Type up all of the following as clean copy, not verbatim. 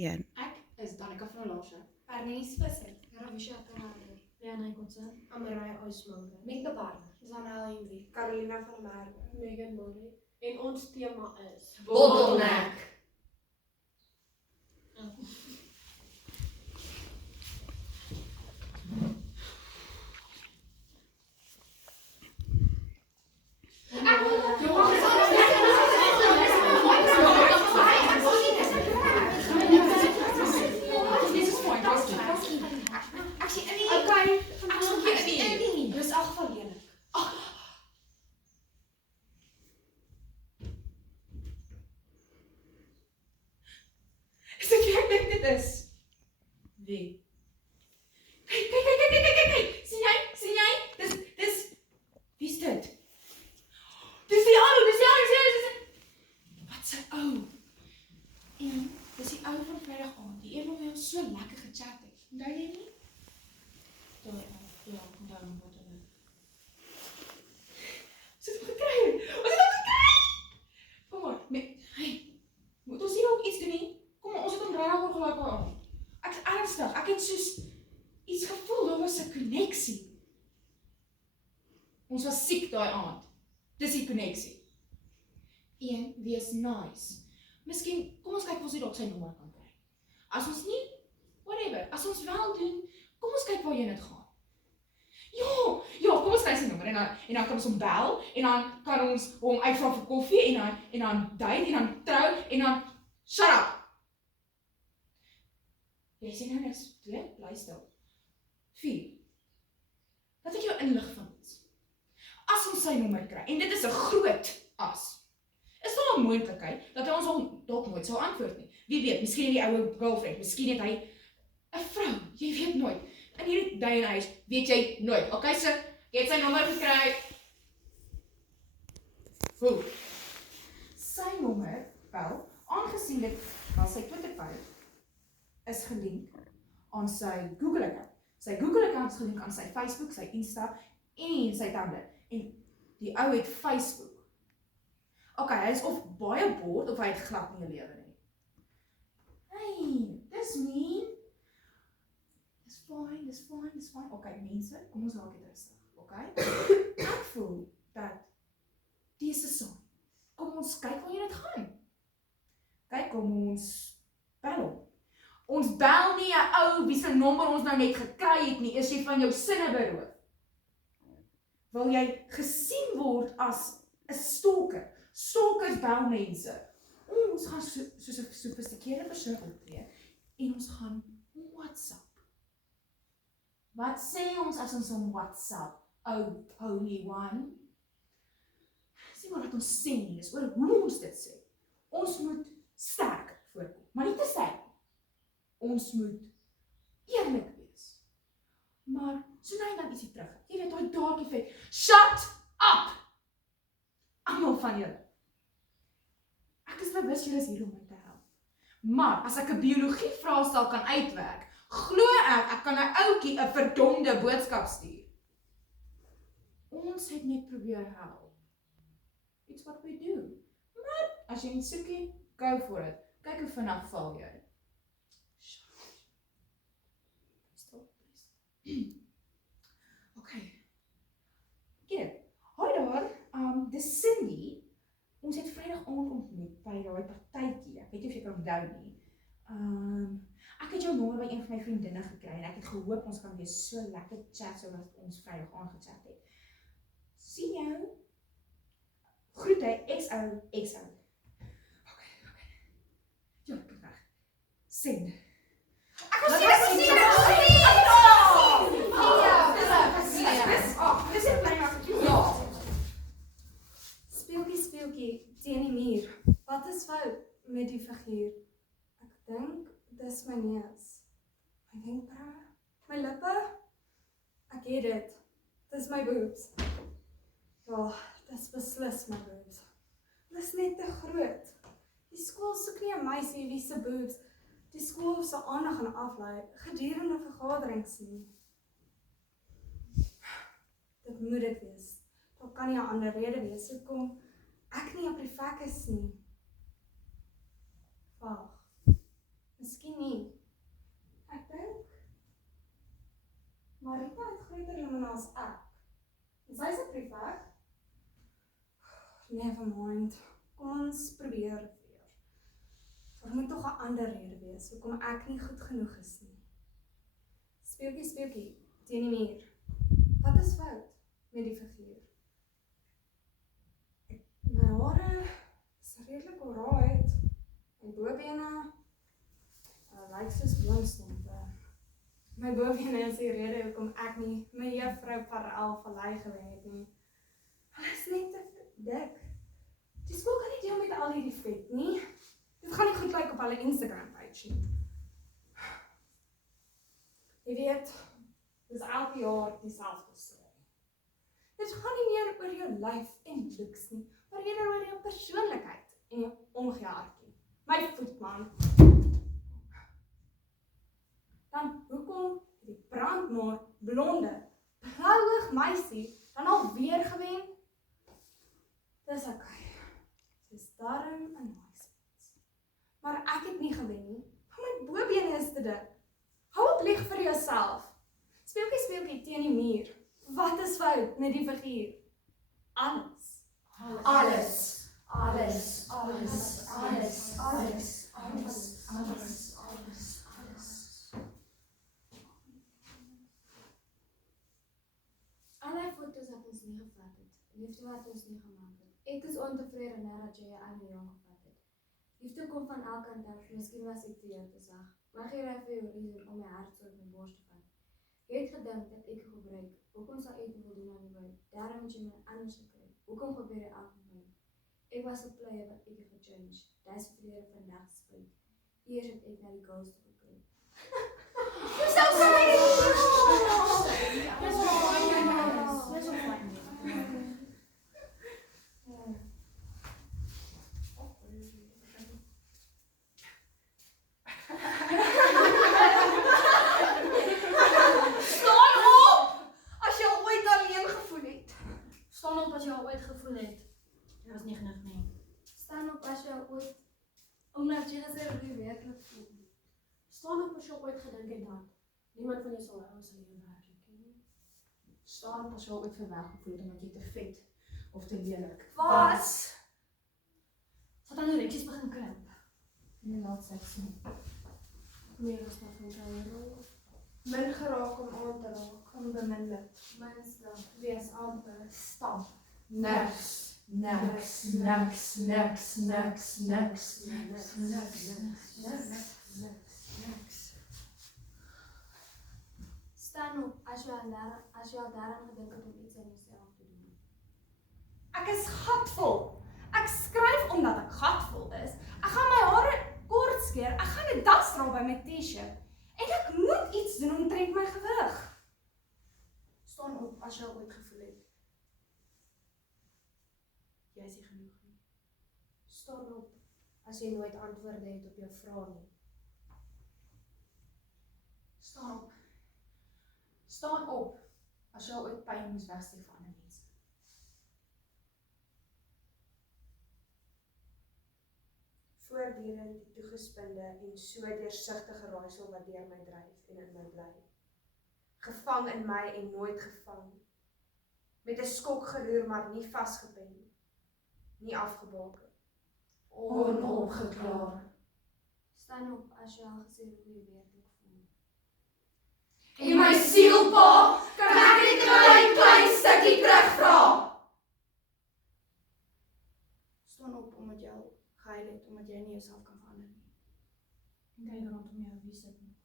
1. Ek is Danica van der Laarse. Bernice Visser. Ravisha Karade. Rihanna Kotse. Amarai Oismulder. Mika Barner. Zanel Henry. Carolina van der Merwe. Megan Murray. En ons tema is Bottleneck. Dis afval Lene. Is dit wie ek dink dit is? Wie? Kyk. Sien jy? Dis, wie is dit? Dis die ou. Wat se ou? En, dis die ou van Vrydag aand, die een wat my so lekker gechat het. Onthou jy nie? Ja, onthou hom wat hulle. Ons het hom gekry! Kom maar, moet ons hier ook iets doen nie? Kom maar, ons het hom regtig ongelukkig aan. Ek is ernstig, ek het soos iets gevoel, daar was 'n koneksie. Ons was siek daai aand. Dis die koneksie. Een, wees nice. Miskien, kom ons kyk of ons nie dalk sy nommer kan kry. As ons nie, whatever. As ons wel doen, kom ons kyk waarheen dit gaan. Ja, kom ons kry sy nommer en dan kan ons hom bel en dan kan ons hom uitvra vir koffie en dan date en dan trou en dan shut up. Jy sê nou niks, 2, bly stil. 4. Laat ek jou inlig van iets. As ons sy nommer kry, en dit is 'n groot as, is daar 'n moontlikheid dat hy ons hom dalk nooit sal antwoord nie. Wie weet, miskien het die ou girlfriend, miskien het hy 'n vrou, jy weet nooit. In hierdie day and age weet jy nooit. Okay, so, jy het sy nommer gekry. Hoe? Sy nommer, wel, aangesien dit was sy Twitter-page, is gelink aan sy Google-account. Sy Google-account is gelink aan sy Facebook, sy Insta en sy Tumblr. En die ou het Facebook. Okay, hy is of baie bored of hy het glad nie 'n lewe nie. Hey, dis mean. Dis fine. Okay, mense, kom ons raak dit rustig, okay? Ek voel dat dis 'n son. Kom ons kyk waar jy dit gaan. Kyk, kom ons bel hom. Ons bel nie 'n ou wie se nommer ons nou net gekry het nie, is jy van jou sinne beroof. Wil jy gesien word as 'n stalker? Stalkers bel mense. Ons gaan soos 'n sofistikeerde persoon optree en ons gaan WhatsApp. Wat sê ons as ons om WhatsApp? Oh, holy one. Sê maar wat ons sê nie, is oor hoe ons dit sê. Ons moet sterk voorkom, maar nie te sterk. Ons moet eerlik wees. Maar so nou en dan ietsie terug. Jy weet, daai daadjie vet. Shut up! Almal van julle. Ek is bewus julle is hier om my te help. Maar as ek 'n biologie vraestel kan uitwerk, glo ek kan 'n ouetjie 'n verdomde boodskap stuur. Ons het net probeer help. It's what we do. Maar as jy nie soekie, go for it. Kyk hoe vinnig val jy. Stop, please. Okay. Kyk, hoi daar, dis Cindy. Ons het Vrydag aand ontmoet by daai partytjie. Ek weet nie of jy kan onthou nie. Ek het jou nommer by een van my vriendinne gekry en ek het gehoop ons kan weer so lekker chat so wat ons Vrydag aand gechat het. Sien jou. Groete, XO. Okay. Ja, ek is reg. Send. Ek was dis is klein as ja. Speeltjie, teen die muur. Wat is fout met die figuur? Ek dink dis my neus. My wenkbrauwe, my lippe. Ek het dit. Dis my boobs. Ja, dis beslis my boobs. Dis net te groot. Die skool soek nie 'n meisie wie se boobs die skool se aandag gaan aflei gedurende vergaderings nie. Dit moet dit wees. Daar kan nie 'n ander rede wees hoekom ek nie op die vak is nie. Wag. Miskien as ek. En sy is 'n prefek. Never mind. Kom ons probeer weer. Daar moet tog 'n ander rede wees hoekom ek nie goed genoeg is nie. Speeltjie, teen die muur. Wat is fout met die figuur? My hare is redelik alright. My bobene lyk soos bloemstompe. My bobene is die rede hoekom ek nie my juffrou Parel Vallei gewen het nie. Hulle is net te dik. Die skool kan nie deel met al hierdie vet nie. Dit gaan nie goed lyk op hulle Instagram page nie. Jy weet, dis elke jaar dieselfde storie. Dit gaan nie meer oor jou lyf en looks nie, maar eerder oor jou persoonlikheid en jou omgee hartjie. My voet, man. Dan hoekom het die brandmaar blonde, blouig meisie dan al weer gewen? Dis okay. Dis darm 'n nice mens. Maar ek het nie gewen nie. My bobene is te dik. Hou op lieg vir jouself. Speeltjie teen die muur. Wat is fout met die figuur? Alles. Allerlei foto's wat ons nie gevat het. Liefde wat ons nie gemaak het. Ek is ontevrede nadat jy 'n ander jong gevat het. Liefde kom van elke kant af, miskien was ek te jou te sag. Maar gee jy vir jou reason om my hart so op my bors te vat. Jy het gedink dat ek gebruik. Hoekom sal ek wil doen aan die buik? Daarom het jy my anders gekry. Hoekom gebeur jy elke buik? Ek was 'n player wat ek het gechange. Dis verlede vandag spyt. Eers het ek na die goals toe gekry. Dis so sorry. Dis so fyn. Staan op as jy al ooit gevoel het. Dit was nie genoeg nie. Staan op as jy ooit, omdat jy gesê hoe jy werklik voel. Staan op as jy ooit gedink het dat niemand van jou sal hou as jy jou werklik ken nie. Staan op as jy ooit verwag gevoel het omdat jy te vet of te lelik Was. Sy het anoreksies begin krimp. Nee, laat seksie. Meer as wat van jou rol. Min geraak om aan te raak, onbeminlik. Mensdag. Wees amper stamp. Niks. Staan op as jy al daaraan gedink het om iets aan jouself te doen. Ek is gatvol. Ek skryf omdat ek gatvol is. Ek gaan my hare kort skeer. Ek gaan 'n das dra by my T-shirt. En ek moet iets doen omtrent my gewig. Staan op as jy al ooit gevoel het. Jy is nie genoeg nie. Staan op as jy nooit antwoorde het op jou vrae nie. Staan op. Staan op as jy ooit pyn moes wegsteek vir ander mense. Voortdurend die toegespinde en so deursigtige raaisel wat deur my dryf en in my bly. Gevang in my en nooit gevang. Met 'n skok geroer maar nie vasgepen. Nie afgebaken. Onopgeklaar. Staan op as jy al gesê hoe jy werklik voel. En my sielpa, kan ek net 'n klein stukkie terugvra? Staan op omdat jy al gehuil het, omdat jy nie jouself kan verander nie. En kyk rondom jou, wie sit nie.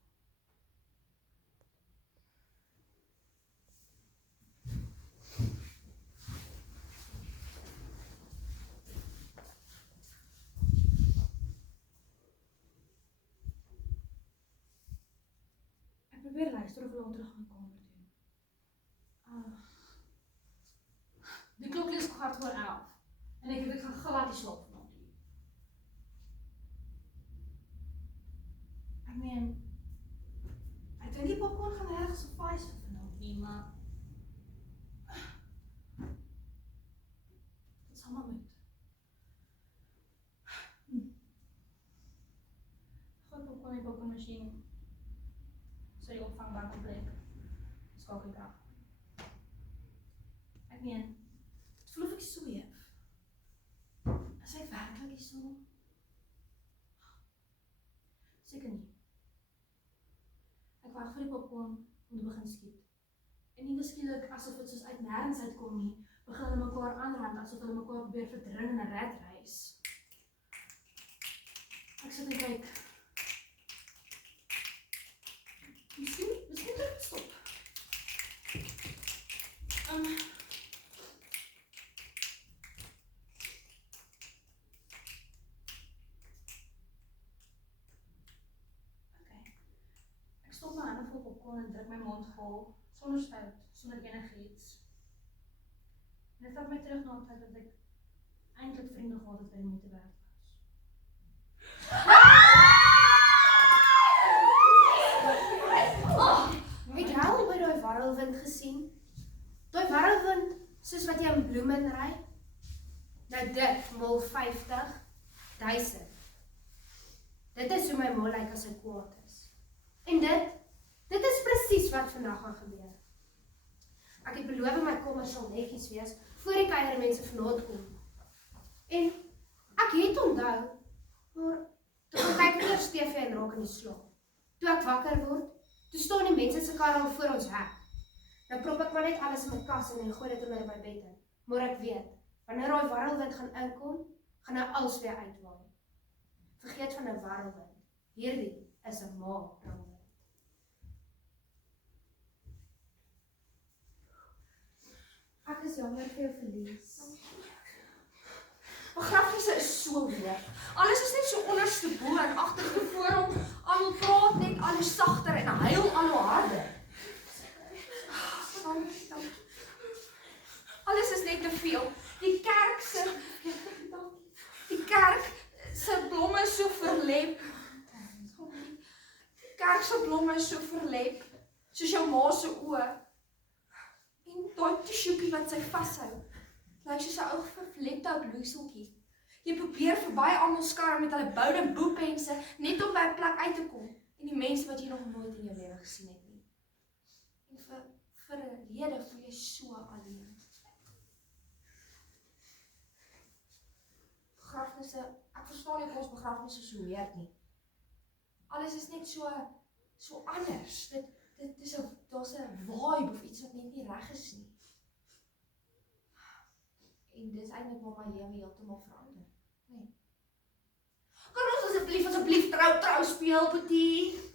Ek probeer luister of hulle al terug gaan kamer toe. Die klok is kwart voor 11 en ek gaan glad nie slaap vanaand nie. Ek meen, ek dink die popcorn gaan reg suffice vir vanaand nie, maar dit sal maar moet. Gooi popcorn in die popcornmasjien. Sy opvangbank op plek. Skakel dit af. meen, het voel of ek sweef. Is hy werklik hier so? Seker nie. Ek wag vir die popcorn om te begin skiet. En nie skielik asof dit soos uit nêrens uitkom nie, begin hulle mekaar aanrand asof hulle mekaar probeer verdring in 'n ratreis. Ek sit en kyk. Miskien moet ek stop. Ek stop my hande vol popcorn en druk my mond vol, sonder spout, sonder enigiets. En dit vat my terug na 'n tyd dat ek eintlik vriende gehad het by die moeite werd was. Het jy al by daai warrelwind gesien? Daai warrelwind, soos wat jy in Bloemen ry? Nou dit, mol 50.000. Dit is hoe my mol lyk as hy kwaad is. En dit is presies wat vandag gaan gebeur. Ek het beloof my kommer sal netjies wees, voor die kuiermense vanaand kom. En ek het onthou, maar toe kyk ek eers TV en raak in die slaap. Toe ek wakker word, toe staan die mense se kar al voor ons hek. Nou prop ek maar net alles in my kas en gooi dit in my bed in. Maar ek weet, wanneer daai warrelwind gaan inkom, gaan hy alles weer uitwaai. Vergeet van 'n warrelwind. Hierdie is 'n ma-warrelwind. Ek is jammer vir jou verlies. Begrafnisse is so weer. Alles is net so onderste bo en agterste voor hom. Almal praat net al hoe sagter en huil al hoe harder. Alles is net te veel. Die kerk se blomme is so verlep. Die kerk se blomme is so verlep, soos jou ma se oë. En daai tissuepie wat sy vashou, lyk soos 'n ou verlepte bloeseltjie. Jy probeer verby almal skare met hulle boude boepense net om by 'n plek uit te kom. En die mense wat jy nog nooit in jou lewe gesien het nie. En vir 'n rede voel jy so alleen. Begrafnisse, ek verstaan nie of ons begrafnisse so weird nie. Alles is net so anders. Dit is daar's 'n vibe of iets wat net nie reg is nie. En dis eintlik waar my lewe heeltemal verander. Nee. Kan ons asseblief trou speel, Boetie?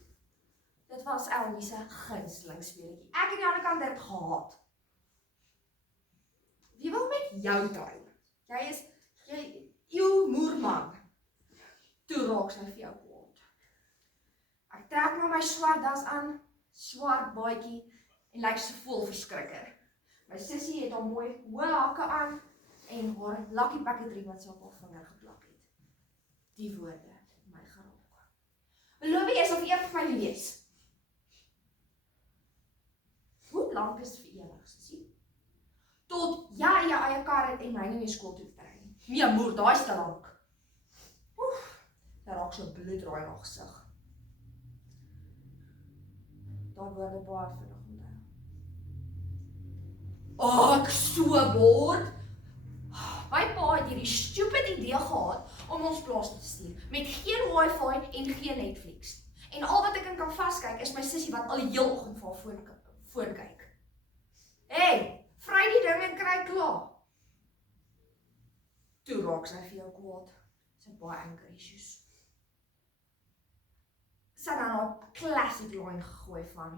Dit was Elmie se gunsteling speletjie. Ek aan die ander kant het dit gehaat. Wie wil met jou trou? Jy moerman. Toe raak sy vir jou kwaad. Ek trek maar my swart das aan, swart baadjie en lyk so vol verskrikker. My sussie het haar mooi hoë hakke aan en haar lucky packetry wat sy op haar vinger geplak het. Die woorde het my geraak. Beloof jy sal vir ewig vir my lees. Hoe lank is vir ewig, sussie? Tot jy jou eie kar het en my nie meer skool toe te ry nie. Nee, moer, daai is te lank. Oef, daar raak so bloedraai na gesig. Daai woorde baie vinnig onthou. Ek so bored. My pa het hierdie stupid idee gehad om ons plaas te stuur, met geen wifi en geen Netflix. En al wat ek in kan vaskyk is my sussie wat al die heel oggend vir haar foon kyk. Hey, vry die ding en kry klaar. Toe raak sy vir jou kwaad. Sy het baie anger issues. Sy het dan haar classic line gegooi van,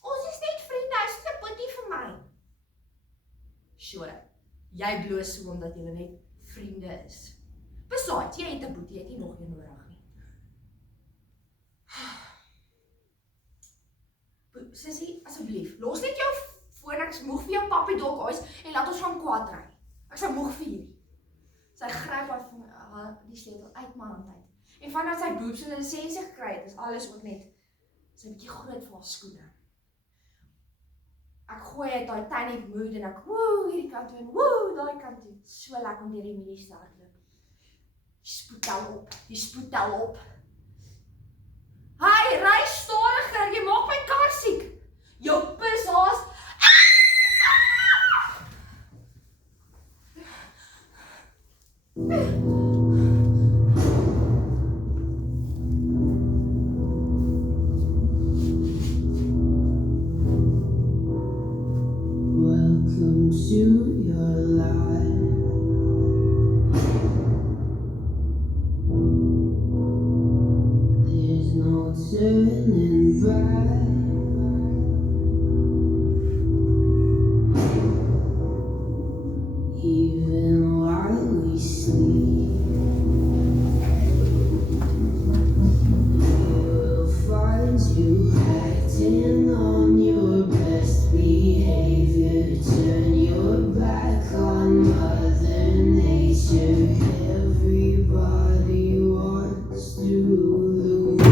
ons is net vriende, hy is 'n boetie vir my. Sure, jy bloos so omdat julle net vriende is. Besides, jy het 'n boetie, jy het nie nog een nodig nie. Sussie, asseblief, los net jou foon, ek is moeg vir jou pappie doghuis en laat ons van kwaad ry. Ek is moeg vir hierdie. Sy gryp die sleutel uit my hand uit. En vandat sy boobs en lisensie gekry het, is alles ook net so 'n bietjie groot vir haar skoene. Ek gooi uit daai tiny mood en ek woe hierdie kant toe en woe daai kant toe. So lekker om deur die milie te hardloop. Die spoedtel op. Hy ry stadiger, jy maak my kar siek. Jou pishaas. turning back. Even while we sleep, we will find you acting on your best behavior. Turn your back on Mother Nature. Everybody wants to rule the world.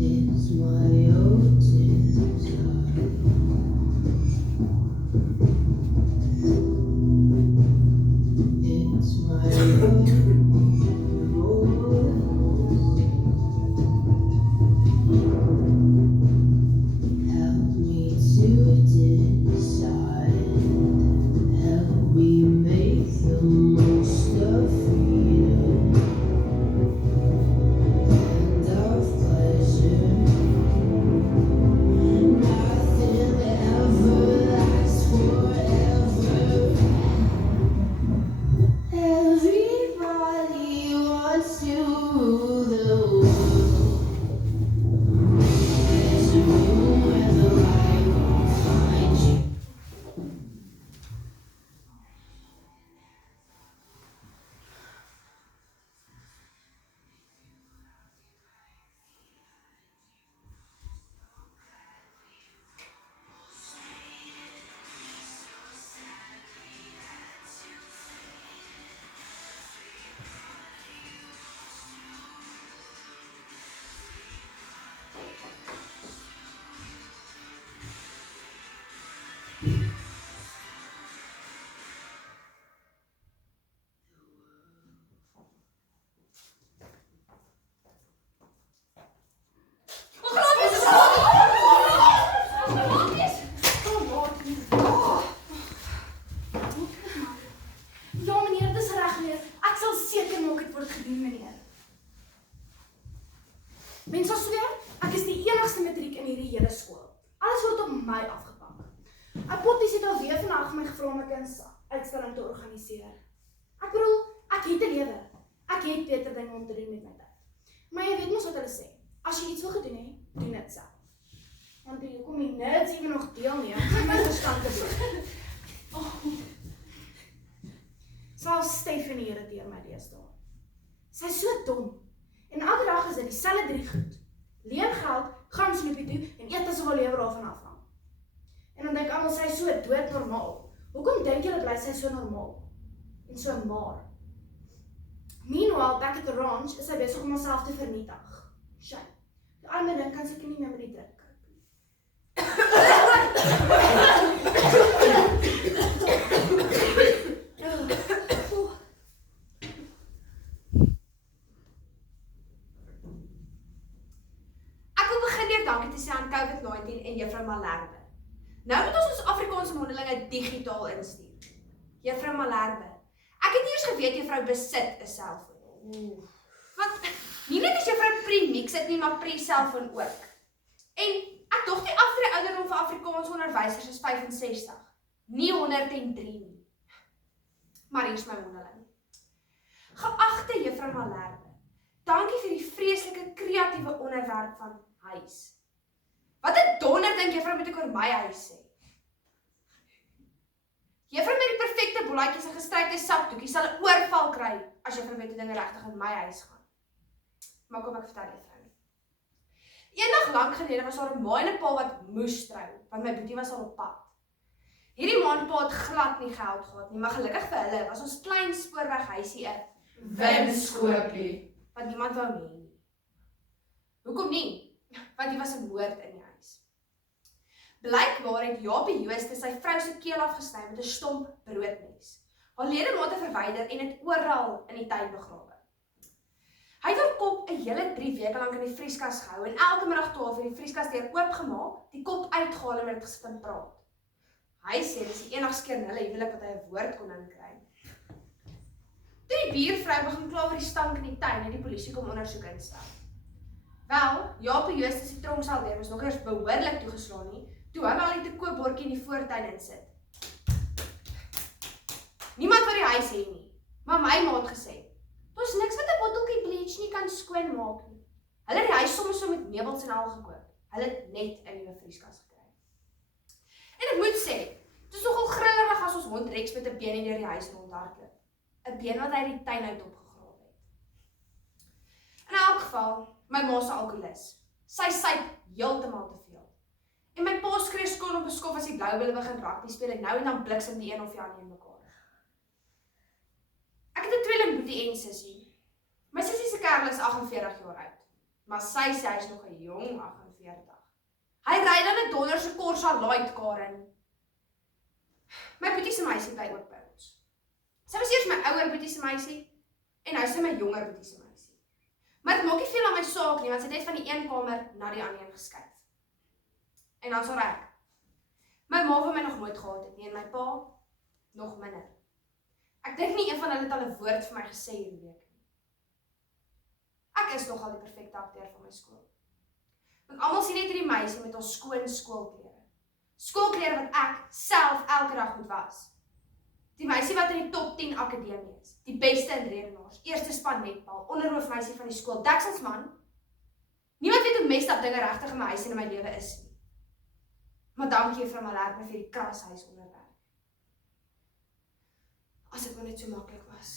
It's my old desire. It's my old help me to decide. Help me make the most of freedom and of pleasure. Nothing ever lasts forever. Everybody wants to rule the world. There's a room where the light won't find you. Ja meneer, dis reg meneer. Ek sal seker maak dit word gedoen meneer. Mens sal sweer, ek is die enigste matriek in hierdie hele skool. Alles word op my afgepak. Potties het alweer vandag my gevra om 'n kunsuitstalling te organiseer. Ek bedoel, ek het 'n lewe. Ek het beter dinge om te doen met my tyd. Maar jy weet mos wat hulle sê. As jy iets wil gedoen het, doen dit self. Want jy kom nie net seker nog deelneem om my verstand te bloot. Selfs Stephanie irriteer my deesdae. Sy is so dom. En elke dag is dit dieselfde 3 goed. Leen geld, gaan snoepie toe en eet asof haar lewe daarvan afhang. En dan dink almal sy is so doodnormaal. Hoekom dink julle bly sy so normaal? En so maar. Meanwhile, back at the ranch is sy besig om haarself te vernietig. Shame. Die arme ding kan seker nie meer met die druk koop nie. Ek wil begin deur dankie te sê aan COVID-19 en Juffrou Malherbe. Nou moet ons Afrikaanse mondelinge digitaal instuur. Juffrou Malherbe, ek het nie eers geweet Juffrou besit 'n selfoon. Want nie net as Juffrou pre-mix het nie, maar pre-selfoon ook. En ek dog die aftree ouderdom vir Afrikaanse onderwysers is 65, nie 103 nie. Maar hier is my mondeling. Geagte Juffrou Malherbe, dankie vir die vreeslike kreatiewe onderwerp van huis. Wat 'n donder dink Juffrou moet ek oor my huis sê? Juffrou met die perfekte bollaatjies en gestrykte sakdoekie sal 'n oorval kry as Juffrou weet hoe dinge regtig in my huis gaan. Maar kom ek vertel Juffrou. Eendag lank gelede was daar 'n ma en 'n pa wat moes trou, want my boetie was al op pad. Hierdie ma en pa het glad nie geld gehad nie, maar gelukkig vir hulle was ons klein spoorweghuisie 'n Winskoopie. want niemand wou hê nie. Hoekom nie? Want die was 'n moord in die huis. Blykbaar het Japie Jooste sy vrou se keel afgesny met 'n stomp broodmes. Haar ledemate verwyder en dit oral in die tuin begrawe. Hy het haar kop 'n hele 3 weke lank in die vrieskas gehou en elke middag 12 die vrieskas deur oopgemaak, die kop uitgehaal en met dit gespin praat. Hy sê dis die enigste keer in hulle huwelik wat hy 'n woord kon inkry. Toe die buurvrou begin kla oor die stank in die tuin en die polisie kom ondersoek instel. Wel, Japie Jooste se tronksel deur was nog eers behoorlik toegeslaan nie, toe hy wel die te koop bordjie in die voortuin insit. Niemand wat die huis hê nie, maar my ma het gesê, daar's niks wat 'n botteltjie bleach nie kan skoon maak nie. Hulle het die huis soms so met meubels en al gekoop. Hulle het net 'n nuwe vrieskas gekry. En ek moet sê, dit is nogal grillerig as ons hond Rex met 'n been deur die huis rondhardloop. 'n Been wat hy die tuin uit opgegrawe het. In elk geval, my ma se alkoholis. Sy syp heeltemal te veel. En my pa skree skoon op 'n skof as die blou bulle begin rugby speel en nou en dan bliksem die een of die ander in mekaar. Ek het 'n tweeling boetie en sussie. My sussie se kerel is 48 jaar oud, maar sy sê hy's nog 'n jong 48. Hy ry dan 'n donder se Corsa Light Karen. My boetie se meisie bly ook by ons. Sy was eers my ouer boetie se meisie en nou is sy my jonger boetie se meisie. Maar dit maak nie veel aan my saak nie, want sy het net van die een kamer na die ander een geskuif. En dan sal ek. My ma wou my nog nooit gehad het nie en my pa nog minder. Ek dink nie een van hulle het al 'n woord vir my gesê hierdie week nie. Ek is nogal die perfekte akteur van my skool. Want almal sien net hierdie meisie met ons skoon skoolklere. Skoolklere wat ek self elke dag moet was. Die meisie wat in die top 10 akademie is, die beste in redenaars, eerste span netbal, onderhoofmeisie van die skool, dekselsman. Niemand weet hoe messed up dinge regtig in my huis en in my lewe is nie. Maar dankie juffrou Malherbe vir die krashuis onderwerp. As dit maar net so maklik was.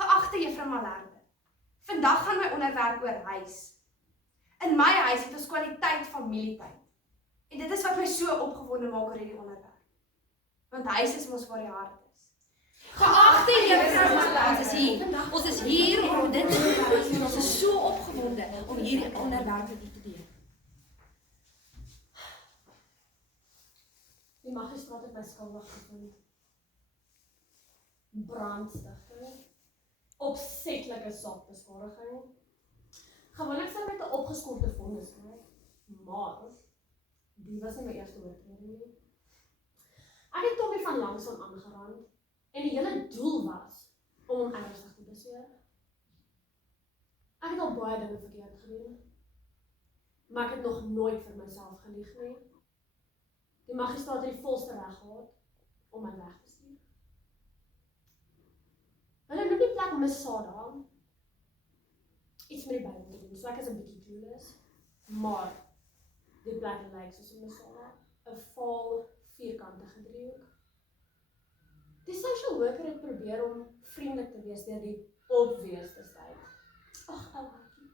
Geagte juffrou Malherbe, vandag gaan my onderwerp oor huis. In my huis het ons kwaliteit familietyd. En dit is wat my so opgewonde maak oor hierdie onderwerp. Want huis is mos waar die hart is. Geagte juffrou Malherbe, ons is hier om dit te doen. Ons is so opgewonde om hierdie onderwerp te doen. Die magistraat het my skuldig gevind. Brandstigting, opsetlike saakbeskadiging. Gewoonlik sou met 'n opgeskorte vonnis kry, maar die was nie my eerste oortreding nie. Ek het Tommy van Langsaan aangerand en die hele doel was om hom ernstig te beseer. Ek het al baie dinge verkeerd gedoen, maar ek het nog nooit vir myself gelieg nie. Die magistraat het die volste reg gehad om my weg te stuur. Hulle noem die plek Misada. Iets met die Bybel te doen, so ek is 'n bietjie clueless, maar die plek lyk soos 'n Misada, 'n vaal vierkantige driehoek. Die social worker het probeer om vriendelik te wees deur die obvious te sê. Ag, ouetjie,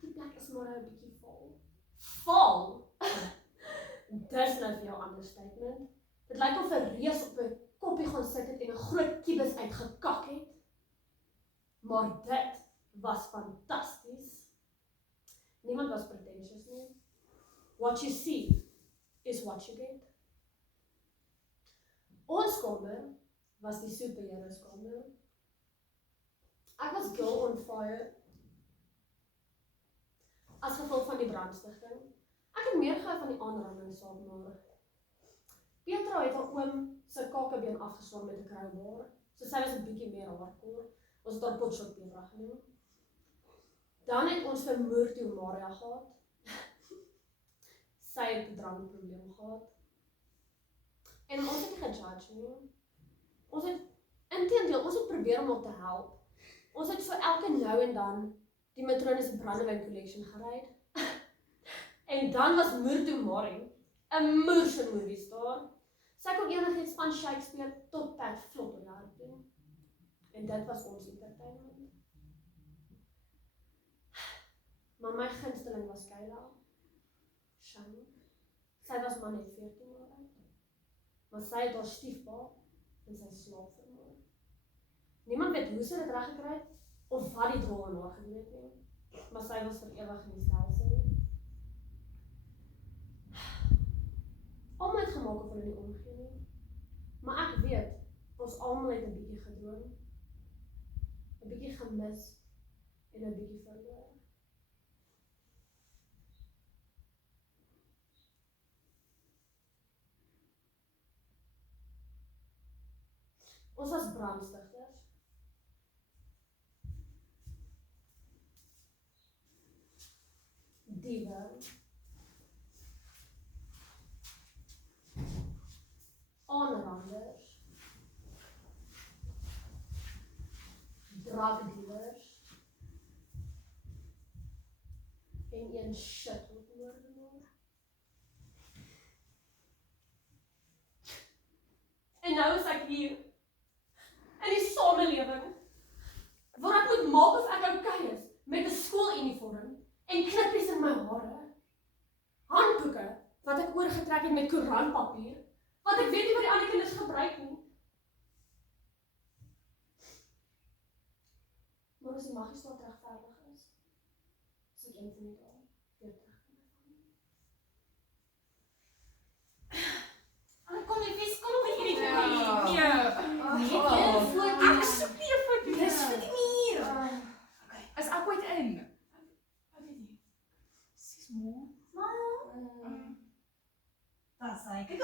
die plek is maar 'n bietjie vaal. Vaal? Dis nou vir jou understatement. Dit lyk of 'n reus op 'n koppie gaan sit het en 'n groot kiebus uitgekak het. Maar dit was fantasties. Niemand was pretentious nie. What you see is what you get. Ons kamer was die superheroes kamer. Ek was girl on fire. As gevolg van die brandstigting. Ek het meer gehou van die aanranding saak, maar Petra het haar oom sy kakebeen afgeslaan met 'n crowbar, so sy was 'n bietjie meer hardcore. Ons het haar potshot Petra genoem. Dan het ons vir Moertoe Maria gehad. Sy het 'n drankprobleem gehad. En ons het nie gejudge nie. Ons het, inteendeel, ons het probeer om haar te help. Ons het so elke nou en dan die matrone se brandewyn collection gery. En dan was Moertoe Maria 'n moerse movie star. Sy kon enigiets van Shakespeare tot Pat Flop in haar doen. En dit was ons entertainment. Maar my gunsteling was Kayla. Shani. Sy was maar net 14 jaar oud. Maar sy het haar stiefpa in sy slaap vermoor. Niemand weet hoe sy dit reg gekry het of wat die drol in haar gedoen het nie. Maar sy was vir ewig in die stelsel. Almal het gemaak of hulle nie omgee nie. Maar ek weet, ons almal het 'n bietjie gedroom, 'n bietjie gemis en 'n bietjie verloor. Ons was brandstigters. Diewe. drug dealers. En een shitmoordenaar. En nou is ek hier, in die samelewing, waar ek moet maak of ek okay is, met 'n skooluniform, en knippies in my hare, handboeke, wat ek oorgetrek het met koerantpapier, wat ek weet nie wat die ander kinders gebruik nie. Maar as die magistraat regverdig is, is ek een van die dae weer terug by my familie. Kom jy vis, kom op hierdie Ja. Nee. Ek soek nie 'n foto. Dis vir die muur. Okay, is ek ooit in? Wat weet jy? Sis mo. Dat zei ik. Kijk,